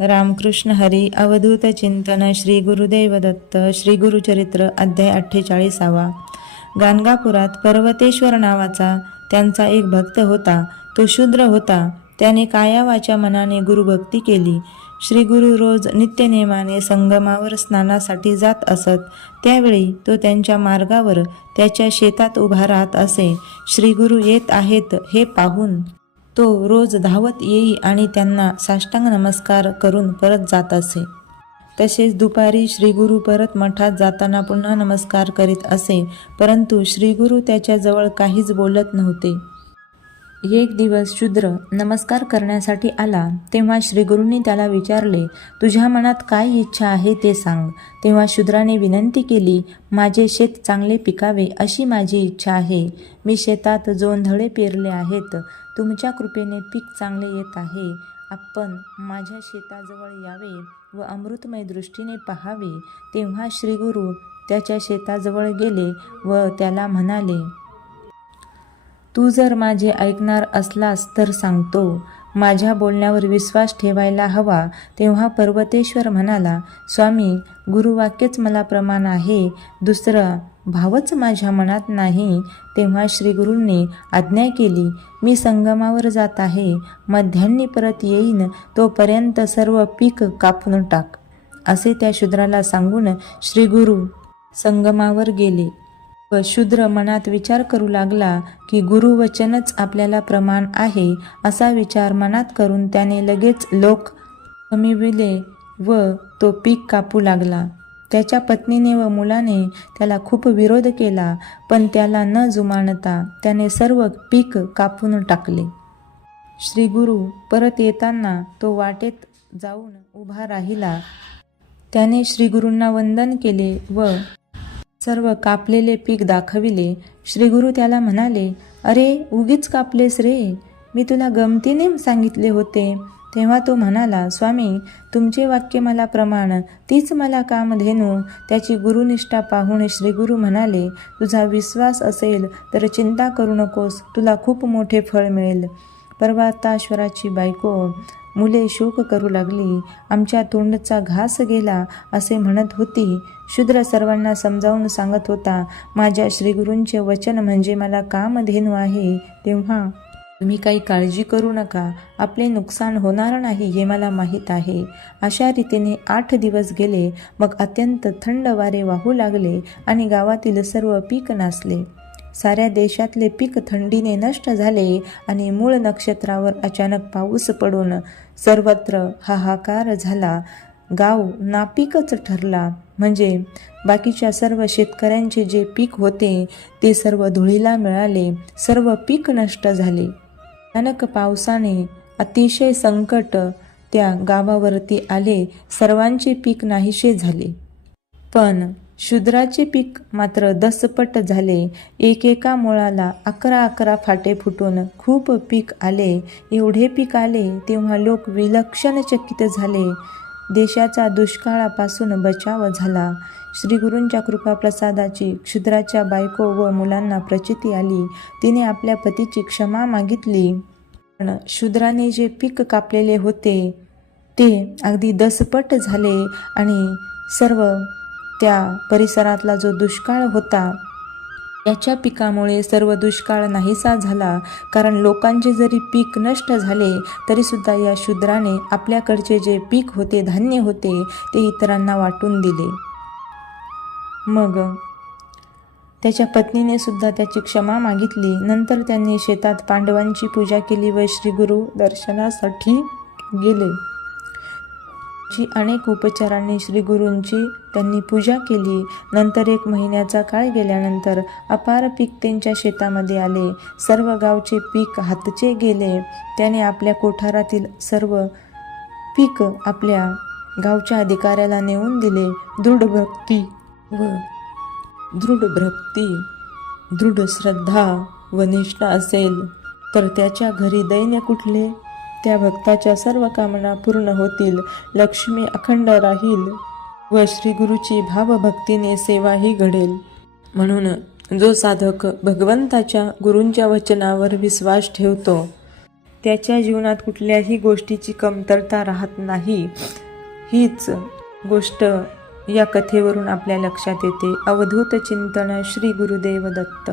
रामकृष्ण हरी अवधूत चिंतन श्री गुरुदेव दत्त श्री गुरुचरित्र अध्याय अठ्ठेचाळीसावा. गाणगापुरात पर्वतेश्वर नावाचा त्यांचा एक भक्त होता तो शूद्र होता. त्याने कायावाच्या मनाने गुरुभक्ती केली. श्री गुरु रोज नित्यनेमाने संगमावर स्नानासाठी जात असत. त्यावेळी तो त्यांच्या मार्गावर त्याच्या शेतात उभा राहत असे. श्री गुरु येत आहेत हे पाहून तो रोज धावत येई आणि त्यांना साष्टांग नमस्कार करून परत जात असे. तसेच दुपारी श्रीगुरु परत मठात जाताना पुन्हा नमस्कार करीत असे परंतु श्रीगुरु त्याच्याजवळ काहीच बोलत नव्हते. एक दिवस शूद्र नमस्कार करण्यासाठी आला तेव्हा श्रीगुरूंनी त्याला विचारले तुझ्या मनात काय इच्छा आहे ते सांग तेव्हा शूद्राने विनंती केली माझे शेत चांगले पिकावे अशी माझी इच्छा आहे. मी शेतात जोंधळे पेरले आहेत. तुमच्या कृपेने पीक चांगले येत आहे. आपण माझ्या शेताजवळ यावे व अमृतमय दृष्टीने पाहावे. तेव्हा श्रीगुरू त्याच्या शेताजवळ गेले व त्याला म्हणाले तू जर माझे ऐकणार असलास तर सांगतो. माझ्या बोलण्यावर विश्वास ठेवायला हवा. तेव्हा पर्वतेश्वर म्हणाला स्वामी गुरुवाक्यच मला प्रमाण आहे. दुसरं भावच माझ्या मनात नाही. तेव्हा श्रीगुरूंनी आज्ञा केली मी संगमावर जात आहे. मध्यान्नी परत येईन तोपर्यंत सर्व पीक कापून टाक असे त्या शूद्राला सांगून श्रीगुरू संगमावर गेले. व शूद्र मनात विचार करू लागला की गुरुवचनच आपल्याला प्रमाण आहे असा विचार मनात करून त्याने लगेच लोक कमिविले व तो पीक कापू लागला. त्याच्या पत्नीने व मुलाने त्याला खूप विरोध केला पण त्याला न जुमानता त्याने सर्व पीक कापून टाकले. श्री गुरु परत येताना तो वाटेत जाऊन उभा राहिला. त्याने श्रीगुरूंना वंदन केले व सर्व कापलेले पीक दाखविले. श्रीगुरु त्याला म्हणाले अरे उगीच कापलेस रे. मी तुला गमतीने सांगितले होते. तेव्हा तो म्हणाला स्वामी तुमचे वाक्य मला प्रमाण तीच मला कामधेनू त्याची गुरुनिष्ठा पाहून श्रीगुरु म्हणाले तुझा विश्वास असेल तर चिंता करू नकोस तुला खूप मोठे फळ मिळेल. पर्वताश्वराची बायको मुले शोक करू लागली आमच्या तोंडचा घास गेला असे म्हणत होती. शूद्र सर्वांना समजावून सांगत होता माझ्या श्रीगुरूंचे वचन म्हणजे मला कामधेनू आहे. तेव्हा तुम्ही काही काळजी करू नका. आपले नुकसान होणार नाही हे मला माहीत आहे. अशा रीतीने आठ दिवस गेले. मग अत्यंत थंड वारे वाहू लागले आणि गावातील सर्व पीक नासले. साऱ्या देशातले पीक थंडीने नष्ट झाले आणि मूळ नक्षत्रावर अचानक पाऊस पडून सर्वत्र हाहाकार झाला. गाव नापीकच ठरला. म्हणजे बाकीच्या सर्व शेतकऱ्यांचे जे पीक होते ते सर्व धुळीला मिळाले. सर्व पीक नष्ट झाले. भयानक पावसाने अतिशय संकट त्या गावावरती आले. सर्वांचे पीक नाहीसे झाले. पण शूद्राचे पीक मात्र दसपट झाले. एकेका मुळाला अकरा अकरा फाटे फुटून खूप पीक आले. एवढे पीक आले तेव्हा लोक विलक्षण चकित झाले. देशाचा दुष्काळापासून बचाव झाला. श्रीगुरूंच्या कृपाप्रसादाची क्षुद्राच्या बायको व मुलांना प्रचिती आली. तिने आपल्या पतीची क्षमा मागितली. पण शूद्राने जे पीक कापलेले होते ते अगदी दसपट झाले आणि सर्व त्या परिसरातला जो दुष्काळ होता याच्या पिकामुळे सर्व दुष्काळ नाहीसा झाला. कारण लोकांचे जरी पीक नष्ट झाले तरीसुद्धा या शूद्राने आपल्याकडचे जे पीक होते धान्य होते ते इतरांना वाटून दिले. मग? त्याच्या पत्नीने सुद्धा त्याची क्षमा मागितली. नंतर त्यांनी शेतात पांडवांची पूजा केली व श्रीगुरु दर्शनासाठी गेले. जी अनेक उपचारांनी श्रीगुरूंची त्यांनी पूजा केली. नंतर एक महिन्याचा काळ गेल्यानंतर अपार पीक त्यांच्या शेतामध्ये आले. सर्व गावचे पीक हातचे गेले. त्याने आपल्या कोठारातील सर्व पीक आपल्या गावच्या अधिकाऱ्याला नेऊन दिले. दृढ भक्ती व दृढ भक्ती दृढ श्रद्धा व निष्ठा असेल तर त्याच्या घरी दैन्य कुठले? त्या भक्ताच्या सर्व कामना पूर्ण होतील. लक्ष्मी अखंड राहील. व श्री गुरुची भावभक्तीने सेवाही घडेल. म्हणून जो साधक भगवंताच्या गुरूंच्या वचनावर विश्वास ठेवतो त्याच्या जीवनात कुठल्याही गोष्टीची कमतरता राहत नाही. हीच गोष्ट या कथेवरून आपल्या लक्षात येते. अवधूत चिंतन श्री गुरुदेव दत्त.